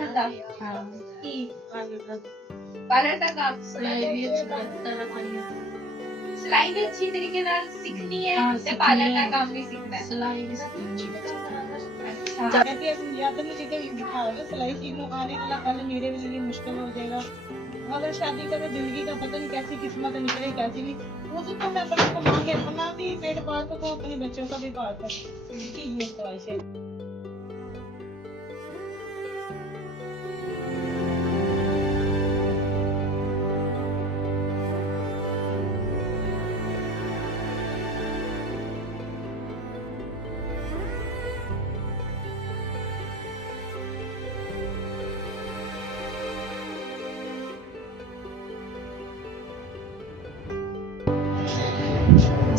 ਸਿੱਖਦਾ ਹਾਂ ਕੀ ਆਗੇ ਤੱਕ ਪਾਰਲਰ ਦਾ ਕੰਮ ਸਿਲਾਈ ਵੀ ਅੱਛੀ ਤਰ੍ਹਾਂ ਕਰਨੀ ਸਿਲਾਈ ਵੀ ਅੱਛੀ ਤਰੀਕੇ ਨਾਲ ਸਿੱਖਣੀ ਹੈ ਹਾਂ, ਤੇ ਸਿੱਖਣੀ ਪਾਰਲਰ ਦਾ ਹੈ। ਕੰਮ ਵੀ ਸਿੱਖਣਾ ਹੈ सिलाई भी सीखनी अच्छा कहती है या तो मुझे कभी बिठाओगे सिलाई सीख लो आने वाला कल मेरे लिए मुश्किल हो जाएगा अगर शादी का तो जिंदगी का पता नहीं कैसी किस्मत निकले कैसी नहीं वो तो मैं अपने कमा के अपना भी पेट पाल सकूं अपने बच्चों का भी पाल सकूं उनकी ये ख्वाहिश है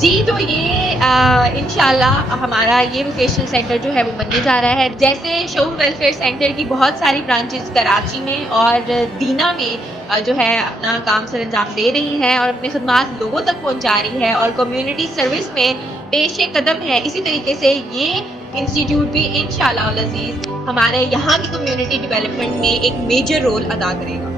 जी तो ये इंशाल्लाह हमारा ये वोकेशनल सेंटर जो है वो बनने जा रहा है। जैसे शऊर वेलफेयर सेंटर की बहुत सारी ब्रांचेस कराची में और दीना में जो है अपना काम सर अंजाम दे रही हैं और अपनी खदमात लोगों तक पहुंचा रही है और कम्युनिटी सर्विस में पेश कदम है। इसी तरीके से ये इंस्टीट्यूट भी इंशाल्लाह अज़ीज़ हमारे यहाँ की कम्युनिटी डेवलपमेंट में एक मेजर रोल अदा करेगा।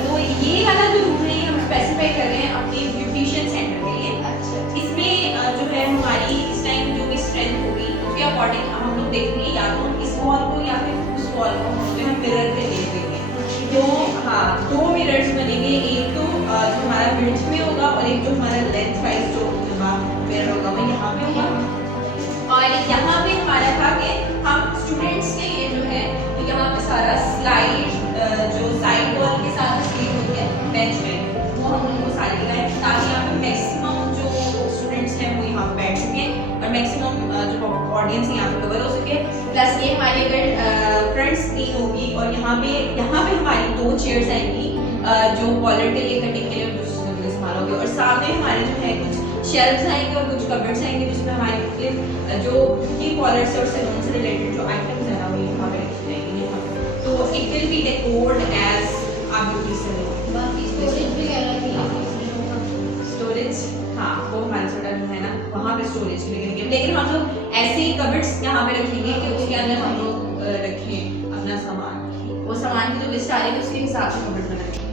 तो ये वाला जो रूल है हम स्पेसिफाई कर रहे हैं अपने ब्यूटिशियन सेंटर के लिए। अच्छा इसमें जो है हमारी इस टाइम जो भी स्ट्रेंथ होगी उसके अकॉर्डिंग हम लोग देखेंगे या तो इस वॉल को या फिर उस वॉल को हम मिरर पे दे देंगे। तो हाँ 2 मिरर्स बनेंगे, एक तो जो हमारा विड्थ में होगा और एक जो हमारा लेंथ वाइज जो मिरर होगा वो यहाँ पे होगा। और यहाँ पे हमारा था कि हम स्टूडेंट्स के लिए जो है तो यहाँ पे सारा स्लाइड जो साइड वॉल के साथ स्लीव होती है बेंच में वो हम लोगों को सारी लगाए ताकि यहाँ पे मैक्सिमम जो स्टूडेंट्स हैं वो यहाँ पे बैठ सकें और मैक्सिमम जो ऑडियंस है यहाँ पे कवर हो सके। प्लस ये हमारी अगर फ्रंट स्क्रीन होगी और यहाँ पे हमारी 2 चेयर्स आएंगी जो कॉलर के लिए कटिंग के लिए और दूसरे इस्तेमाल होगी और सामने हमारे जो है कुछ शेल्फ्स आएंगे और कुछ कबर्ड्स आएंगे जिसमें हमारे मुख्तलिफ जो ब्यूटी पार्लर से और सैलून से रिलेटेड जो आइटम्स हैं ना वो यहाँ पे रखी जाएंगी यहाँ पे। तो it will be decored as a beauty salon. बाकी स्टोरेज वगैरह की स्टोरेज हाँ वो हमारे छोटा जो है ना वहाँ पे स्टोरेज के लिए करेंगे लेकिन हम लोग ऐसे कबर्ड्स यहाँ पे रखेंगे कि उसके अंदर हम लोग रखें अपना सामान। वो सामान की जो लिस्ट आ रही है उसके हिसाब से कबर्ड बनाएंगे।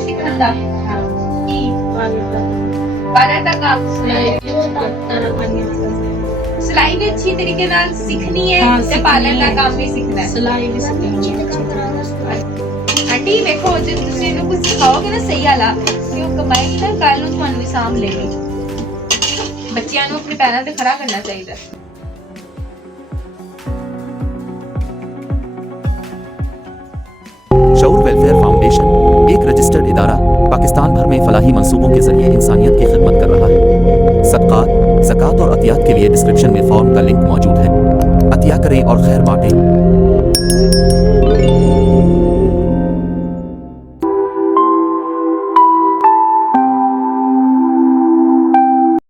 सिखता हाँ की आगे तक पार्लर का काम सिलाई भी अच्छी तरह करनी सिलाई भी अच्छी तरीके ਨਾਲ सिखनी है हाँ, ਤੇ सीखनी पार्लर का है। काम भी सीखना है। सिलाई भी सीखनी अच्छी तरह आंटी ਵੇਖੋ ਜੇ ਤੁਸੀਂ ਇਹਨੂੰ ਕੁਝ ਸਿਖਾਓਗੇ ਨਾ ਸਹੀ ਵਾਲਾ ਕਿ ਉਹ ਕਮਾਏਗੀ ਨਾ ਕੱਲ ਨੂੰ ਤੁਹਾਨੂੰ ਵੀ ਸਾਂਭ ਲੇਗੀ। ਬੱਚਿਆਂ ਨੂੰ ਆਪਣੇ ਪੈਰਾਂ ਤੇ ਖੜਾ ਕਰਨਾ ਚਾਹੀਦਾ ਹੈ। शऊर वेलफेयर फाउंडेशन एक रजिस्टर्ड इदारा पाकिस्तान भर में फलाही मंसूबों के जरिए इंसानियत की खिदमत कर रहा है। सदक़ात, ज़कात और अतियात के लिए डिस्क्रिप्शन में फॉर्म का लिंक मौजूद है। अतिया करें और खैर बांटें।